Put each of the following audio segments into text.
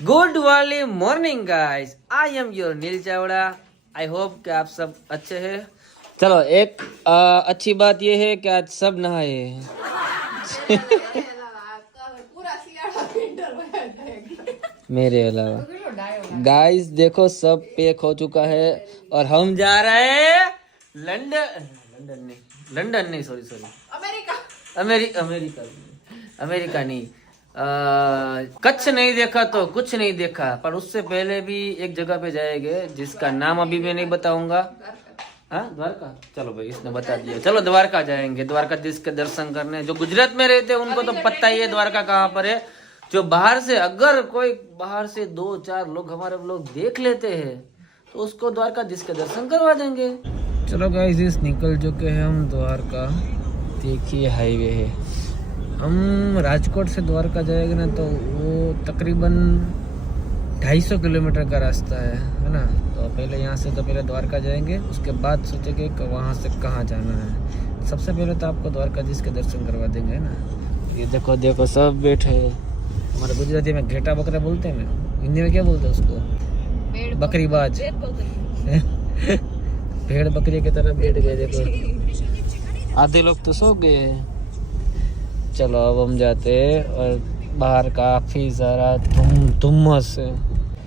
Good वाली morning guys, I am your Neel Chavda. I hope कि आप सब अच्छे हैं। चलो एक अच्छी बात ये है कि आज सब नहाए हैं। मेरे अलावा गाइस देखो सब पैक हो चुका है और हम जा रहे हैं लंदन नहीं सॉरी अमेरिका नहीं। कच्छ नहीं देखा तो कुछ नहीं देखा, पर उससे पहले भी एक जगह पे जाएंगे जिसका नाम अभी मैं नहीं बताऊंगा। हाँ द्वारका, चलो भाई इसने बता दिया। चलो द्वारका जाएंगे, द्वारकाधीश के दर्शन करने। जो गुजरात में रहते हैं उनको तो पता ही है द्वारका कहाँ पर है। जो बाहर से, अगर कोई बाहर से 2-4 लोग हमारे लोग देख लेते हैं तो उसको द्वारकाधीश के दर्शन करवा देंगे। चलो गाइस इस निकल चुके हैं हम द्वारका। देखिए हाईवे है। हम राजकोट से द्वारका जाएंगे ना तो वो तकरीबन 250 किलोमीटर का रास्ता है ना। तो पहले यहाँ से तो पहले द्वारका जाएंगे, उसके बाद सोचेंगे कि वहाँ से कहाँ जाना है। सबसे पहले तो आपको द्वारकाधीश के दर्शन करवा देंगे ना। ये देखो देखो सब बैठे हैं। हमारे गुजराती में घेटा बकरा बोलते हैं ना, हिंदी में क्या बोलते हैं उसको? बकरीबाज। भेड़ बकरी की तरह बैठ गए। देखो आधे लोग तो सो गए। चलो अब हम जाते हैं और बाहर काफी सारा धुम्मस है।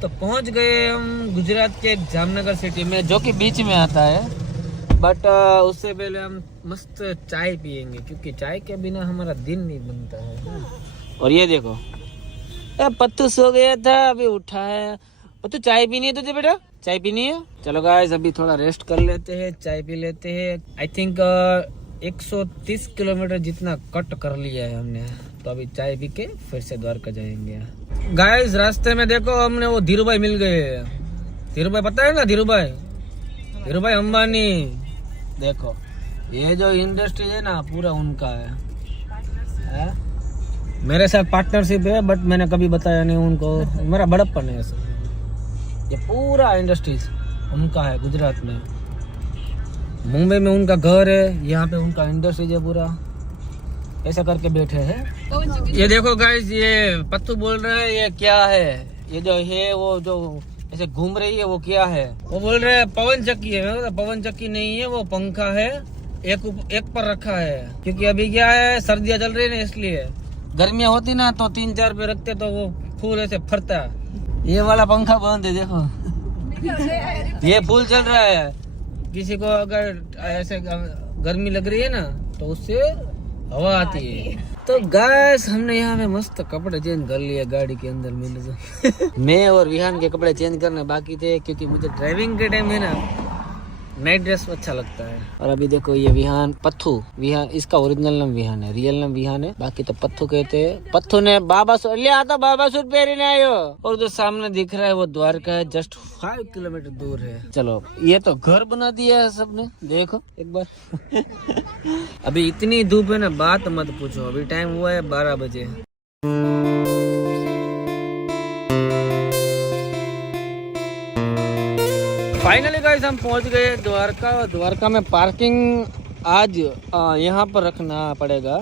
तो पहुंच गए हम गुजरात के जामनगर सिटी में, जो कि बीच में आता है। बट उससे पहले हम मस्त चाय पियेंगे, क्योंकि चाय के बिना हमारा दिन नहीं बनता है। और ये देखो पत्तू सो गया था, अभी उठा है। पत्तू चाय पीनी है तुझे बेटा? चाय पीनी है? चलो गाइस अभी थोड़ा रेस्ट कर लेते हैं, चाय पी लेते हैं। आई थिंक 130 किलोमीटर जितना कट कर लिया है हमने। तो अभी चाय पी के फिर से द्वारका जाएंगे। गाइस रास्ते में देखो हमने वो धीरू भाई मिल गए। धीरू भाई पता है ना, धीरू भाई अंबानी। देखो ये जो इंडस्ट्री है ना पूरा उनका है? मेरे साथ पार्टनरशिप है बट मैंने कभी बताया नहीं उनको। मेरा बड़प्पन है ऐसा। ये पूरा इंडस्ट्रीज उनका है गुजरात में। मुंबई में उनका घर है, यहाँ पे उनका इंडस्ट्री है पूरा। ऐसा करके बैठे हैं। ये देखो गाइस ये पत्तू बोल रहे हैं ये क्या है? ये जो है वो जो ऐसे घूम रही है वो क्या है? वो बोल रहे हैं पवन चक्की है। पवन चक्की नहीं है, वो पंखा है। एक पर रखा है, क्योंकि अभी क्या है सर्दियाँ चल रही है ना, इसलिए। गर्मियाँ होती ना तो 3-4 पे रखते तो वो फूल ऐसे फरता। ये वाला पंखा बंद है देखो। ये फूल चल रहा है। किसी को अगर ऐसे गर्मी लग रही है ना तो उससे हवा आती है। तो गैस हमने यहाँ पे मस्त कपड़े चेंज कर लिए गाड़ी के अंदर मिले। मैं और विहान के कपड़े चेंज करने बाकी थे, क्योंकि मुझे ड्राइविंग के टाइम है ना नाइट ड्रेस अच्छा लगता है। और अभी देखो ये विहान पत्थू, विहान इसका ओरिजिनल नाम विहान है, रियल नाम विहान है, बाकी तो पत्थू कहते हैं। पत्थू ने बाबा सूट पहन आयो। और जो सामने दिख रहा है वो द्वारका है, जस्ट 5 किलोमीटर दूर है। चलो ये तो घर बना दिया है सबने, देखो एक बार। अभी इतनी धूप है ना बात मत पूछो। अभी टाइम हुआ है 12 बजे। फाइनली गाइस हम पहुंच गए द्वारका। द्वारका में पार्किंग आज यहाँ पर रखना पड़ेगा,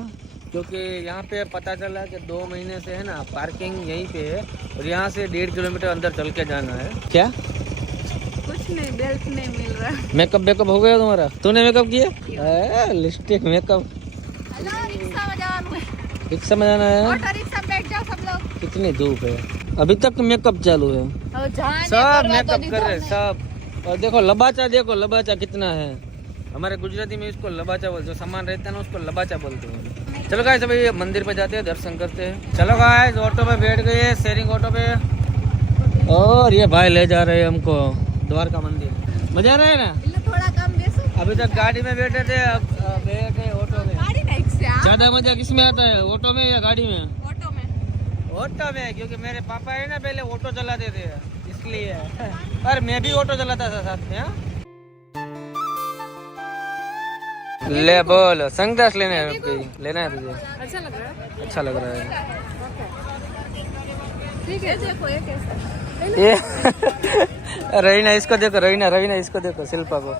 क्योंकि यहाँ पे पता चला कि 2 महीने से है ना पार्किंग यहीं पे है। और यहाँ से 1.5 किलोमीटर अंदर चल के जाना है। क्या कुछ नहीं, बेल्ट नहीं मिल रहा। मेकअप हो गया तुम्हारा? तूने मेकअप किया? Lipstick makeup. रिक्शा में जाना है? बैठ जाओ सब लोग। कितनी धूप है, अभी तक मेकअप चालू है। सब मेकअप कर रहे सब। और देखो लबाचा, देखो लबाचा कितना है। हमारे गुजराती में इसको लबाचा बोलते हैं, जो सामान रहता है ना उसको लबाचा बोलते हैं। चलो गाइस अभी मंदिर पे जाते हैं, दर्शन करते हैं। चलो गाइस ऑटो पे बैठ गए, शेयरिंग ऑटो पे। और ये भाई ले जा रहे हैं हमको द्वारका मंदिर। मजा आ रहा है ना? थोड़ा कम बेसो। अभी तक गाड़ी में बैठे थे, अब बैठे ऑटो में। ज्यादा मजा किस में आता है, ऑटो में या गाड़ी में? ऑटो में, क्योंकि मेरे पापा है ना पहले ऑटो चलाते थे इसलिए। और मैं भी ऑटो चलाता था साथ में। ले बोल संगदास लेना है तुझे? अच्छा लग रहा है? अच्छा लग रहा है। ठीक है देखो ये कैसा। ये रहीना इसको देखो, रहीना इसको देखो, शिल्पा को।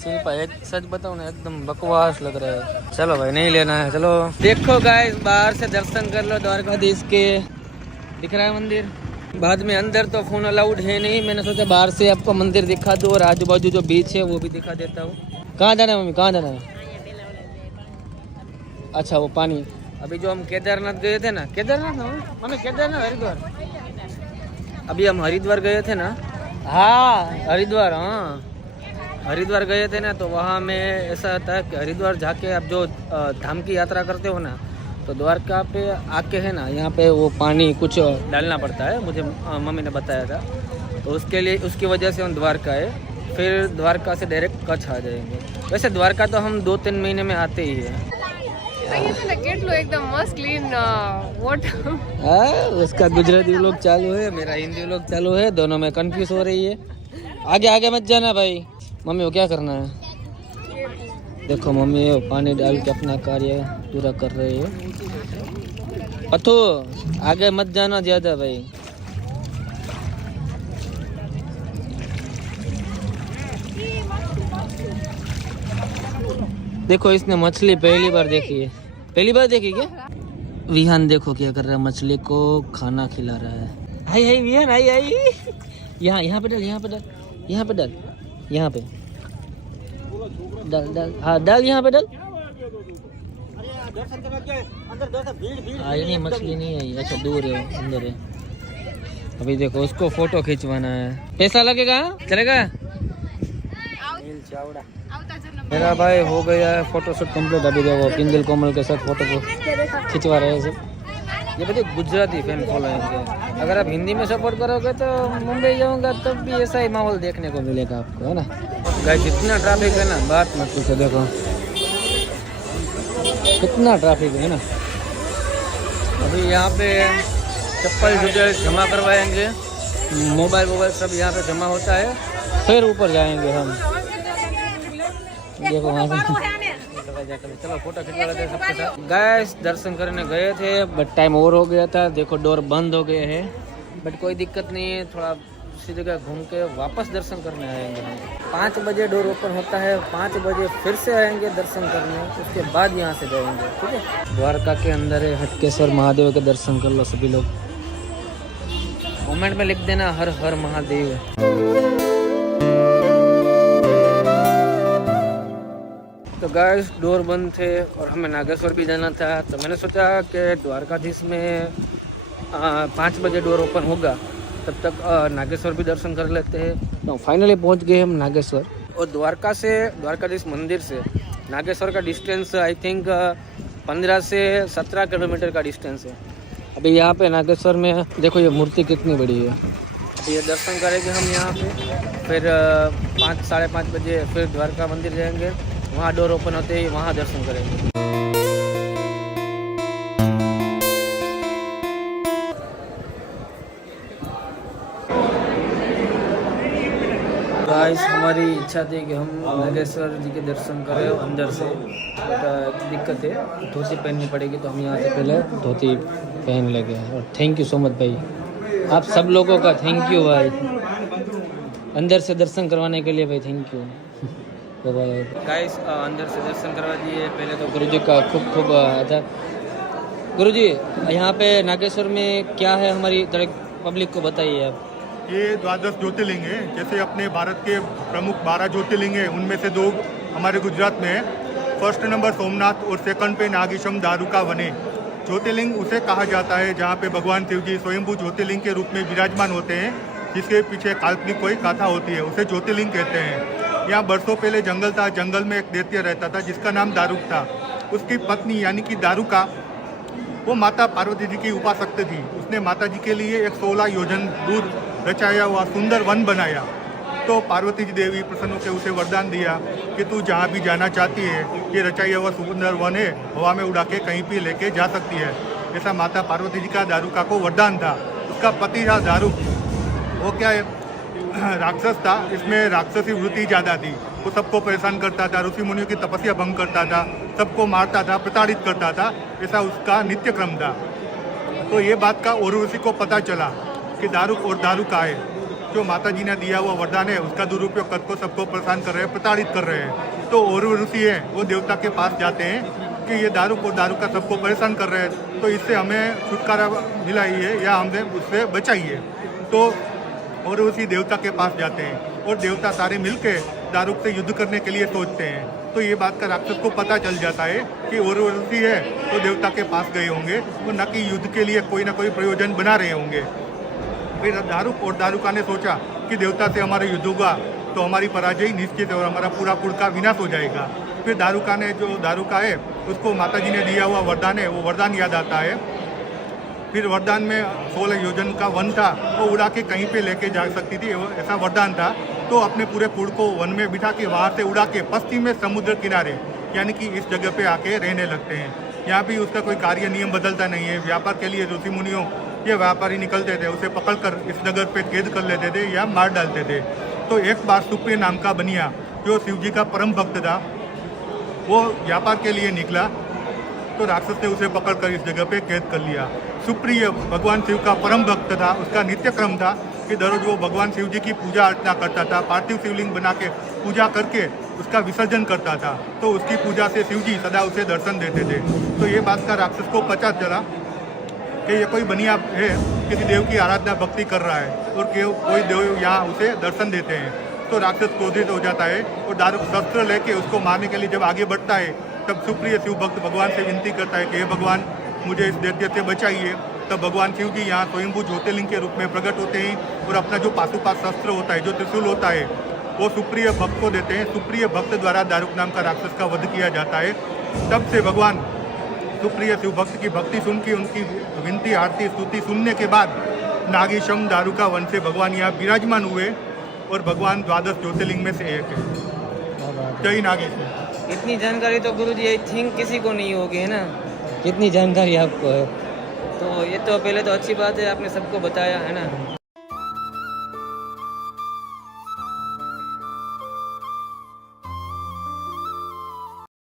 शिल्पा एक सच बताऊं ना एकदम बकवास लग रहा है। चलो भाई नहीं लेना है। चलो देखो गाइस बाहर से दर्शन कर लो द्वारकाधीश के। दिख रहा है मंदिर? बाद में अंदर तो फ़ोन अलाउड है नहीं, मैंने सोचा बाहर से आपको मंदिर दिखा दूँ और आजू बाजू जो बीच है वो भी दिखा देता हूँ। कहाँ जाना है मम्मी, कहाँ जाना है? अच्छा वो पानी, अभी जो हम केदारनाथ गए थे ना, केदारनाथ ना मम्मी, केदारनाथ हरिद्वार, अभी हम हरिद्वार गए थे ना। हाँ हरिद्वार, हाँ हरिद्वार गए थे ना, तो वहाँ में ऐसा होता है कि हरिद्वार जाके आप जो धाम की यात्रा करते हो ना, तो द्वारका पे आके है ना, यहाँ पे वो पानी कुछ डालना पड़ता है, मुझे मम्मी ने बताया था, तो उसके लिए उसकी वजह से हम द्वारका है, फिर द्वारका से डायरेक्ट कच्छ आ जाएंगे। वैसे द्वारका तो हम 2-3 महीने में आते ही है। કેટલું એકદમ મસ્ત ક્લીન વોટર। उसका गुजराती व्लॉग चालू है, मेरा हिंदी व्लॉग चालू है, दोनों में कंफ्यूज हो रही है। आगे आगे मत जाना भाई। मम्मी को क्या करना है? देखो मम्मी पानी डाल के अपना कार्य पूरा कर रही है। पथू आगे मत जाना ज्यादा भाई। देखो इसने मछली पहली बार देखी है। पहली बार देखी क्या? विहान देखो क्या कर रहा है, मछली को खाना खिला रहा है। हाय हाय विहान, आई आई। यहाँ पे डाल, यहाँ पे डाल, यहाँ पे डाल, यहाँ पे डाल डाल, हाँ डाल, यहाँ पे डाल। आई नहीं, मछली नहीं आई। अच्छा दूर है, अंदर है। अभी देखो उसको फोटो खिंचवाना है। पैसा लगेगा? चलेगा? मेरा भाई हो गया है फोटोशूट कंप्लीट। अभी देखो किंजल कोमल के साथ फोटो को खिंचवा रहे हैं सब। ये बताइए गुजराती फैन फॉलोइंग। अगर आप हिंदी में सपोर्ट करोगे तो मुंबई जाऊंगा तब भी ऐसा ही माहौल देखने को मिलेगा आपको, है ना। गाइस जितना ट्रैफिक है ना, बात मत पूछो। देखो कितना ट्रैफिक है ना। अभी यहाँ पे चप्पल जूते जमा करवाएंगे, मोबाइल सब यहाँ पे जमा होता है, फिर ऊपर जाएंगे हम। देखो वहाँ से चलो फोटो खिंचवा लेते हैं सबके साथ। गाइस दर्शन करने गए थे बट टाइम ओवर हो गया था। देखो डोर बंद हो गए हैं, बट कोई दिक्कत नहीं है, थोड़ा दूसरी जगह घूम के वापस दर्शन करने आएंगे हम। 5 बजे डोर ओपन होता है, 5 बजे फिर से आएंगे दर्शन करने, उसके बाद यहाँ से जाएंगे, ठीक है। द्वारका के अंदर है हटकेश्वर महादेव के दर्शन कर लो सभी लोग। कमेंट में लिख देना हर हर महादेव। तो गाइस डोर बंद थे और हमें नागेश्वर भी जाना था, तो मैंने सोचा कि द्वारकाधीश में 5 बजे डोर ओपन होगा, तब तक नागेश्वर भी दर्शन कर लेते हैं। तो फाइनली पहुंच गए हम नागेश्वर। और द्वारका से, द्वारकाधीश मंदिर से नागेश्वर का डिस्टेंस आई थिंक 15 से 17 किलोमीटर का डिस्टेंस है। अभी यहाँ पे नागेश्वर में देखो ये मूर्ति कितनी बड़ी है। अभी ये दर्शन करेंगे हम यहाँ पे, फिर 5-5:30 बजे फिर द्वारका मंदिर जाएंगे, वहाँ डोर ओपन होते ही वहाँ दर्शन करेंगे। गाइस हमारी इच्छा थी कि हम नागेश्वर जी के दर्शन करें अंदर से, बट दिक्कत है धोती पहननी पड़ेगी, तो हम यहाँ से पहले धोती पहन लेंगे। और थैंक यू सो मच भाई, आप सब लोगों का थैंक यू भाई, अंदर से दर्शन करवाने के लिए भाई, थैंक यू। तो गाइस अंदर से दर्शन करवा दिए। पहले तो गुरुजी का खूब अच्छा। गुरुजी यहाँ पे नागेश्वर में क्या है, हमारी पब्लिक को बताइए आप। ये 12 ज्योतिर्लिंग है। जैसे अपने भारत के प्रमुख 12 ज्योतिर्लिंग हैं, उनमें से 2 हमारे गुजरात में है। फर्स्ट नंबर सोमनाथ और सेकंड पे नागेशम दारुका वने। ज्योतिर्लिंग उसे कहा जाता है जहाँ पे भगवान शिव जी स्वयंभू ज्योतिर्लिंग के रूप में विराजमान होते हैं, जिसके पीछे काल्पनिक कोई गाथा होती है, उसे ज्योतिर्लिंग कहते हैं। यहाँ बरसों पहले जंगल था, जंगल में एक दैत्य रहता था जिसका नाम दारुक था। उसकी पत्नी यानी कि दारुका, वो माता पार्वती जी की उपासक थी। उसने माता जी के लिए एक 16 योजन दूर रचाया हुआ सुंदर वन बनाया। तो पार्वती जी देवी प्रसन्न होकर उसे वरदान दिया कि तू जहाँ भी जाना चाहती है, ये रचाया हुआ सुंदर वन है, हवा में उड़ा के कहीं भी लेके जा सकती है। ऐसा माता पार्वती जी का दारुका को वरदान था। उसका पति था दारुक, वो क्या है राक्षस था, इसमें राक्षसी वृत्ति ज़्यादा थी। वो सबको परेशान करता था, ऋषि मुनियों की तपस्या भंग करता था, सबको मारता था, प्रताड़ित करता था, ऐसा उसका नित्य क्रम था। तो ये बात का उर्वशी को पता चला कि दारुक और दारुका है, जो माता जी ने दिया हुआ वरदान है, उसका दुरुपयोग करके सबको परेशान कर रहे हैं, प्रताड़ित कर रहे हैं। तो उर्वशी है, वो देवता के पास जाते हैं कि ये दारुक और दारुका सबको परेशान कर रहे हैं, तो इससे हमें छुटकारा मिला ही है या हमें उससे बचाइए। तो और उसी देवता के पास जाते हैं और देवता सारे मिलके दारुक से युद्ध करने के लिए सोचते हैं। तो ये बात का राक्षस को पता चल जाता है कि उर्वशी है तो देवता के पास गए होंगे और न कि युद्ध के लिए कोई ना कोई प्रयोजन बना रहे होंगे। फिर दारुक और दारुका ने सोचा कि देवता से हमारा युद्ध होगा तो हमारी पराजय निश्चित है और हमारा पूरा कुल का विनाश हो जाएगा। फिर दारुका है उसको माता जी ने दिया हुआ वरदान है, वो वरदान याद आता है। फिर वरदान में 16 योजन का वन था, वो उड़ा के कहीं पे लेके जा सकती थी, ऐसा वरदान था। तो अपने पूरे कुल को वन में बिठा के वहाँ से उड़ा के पश्चिम में समुद्र किनारे यानी कि इस जगह पे आके रहने लगते हैं। यहाँ भी उसका कोई कार्य नियम बदलता नहीं है। व्यापार के लिए ऋषि मुनियों ये व्यापारी निकलते थे, उसे पकड़कर इस नगर पे कैद कर लेते थे या मार डालते थे। तो एक बार सुप्रिय नाम का बनिया जो शिव जी का परम भक्त था, वो व्यापार के लिए निकला तो राक्षस ने उसे पकड़कर इस जगह पे कैद कर लिया। सुप्रिय भगवान शिव का परम भक्त था, उसका नित्य क्रम था कि दररोज वो भगवान शिव जी की पूजा अर्चना करता था, पार्थिव शिवलिंग बना के पूजा करके उसका विसर्जन करता था। तो उसकी पूजा से शिव जी सदा उसे दर्शन देते थे। तो ये बात का राक्षस को पता चला कि ये कोई बनिया है, किसी देव की आराधना भक्ति कर रहा है और कोई देव यहाँ उसे दर्शन देते हैं। तो राक्षस क्रोधित हो जाता है और दारुक शस्त्र लेके उसको मारने के लिए जब आगे बढ़ता है तब सुप्रिय शिव भक्त भगवान से विनती करता है कि हे भगवान मुझे इस दैत्य से बचाइए। तब भगवान शिव जी यहाँ स्वयंभू ज्योतिर्लिंग के रूप में प्रकट होते हैं और अपना जो पाशुपात शस्त्र होता है, जो त्रिशूल होता है, वो सुप्रिय भक्त को देते हैं। सुप्रिय भक्त द्वारा दारुक नाम का राक्षस का वध किया जाता है। तब से भगवान सुप्रिय शिव भक्त की भक्ति सुन के उनकी विनती आरती स्तुति सुनने के बाद नागेशम दारुका वन से भगवान यहाँ विराजमान हुए और भगवान 12 ज्योतिर्लिंग में से एक है। जय नागेश। इतनी जानकारी तो गुरुजी आई थिंक किसी को नहीं होगी, है ना? कितनी जानकारी आपको है? तो ये तो पहले तो अच्छी बात है, आपने सबको बताया, है ना?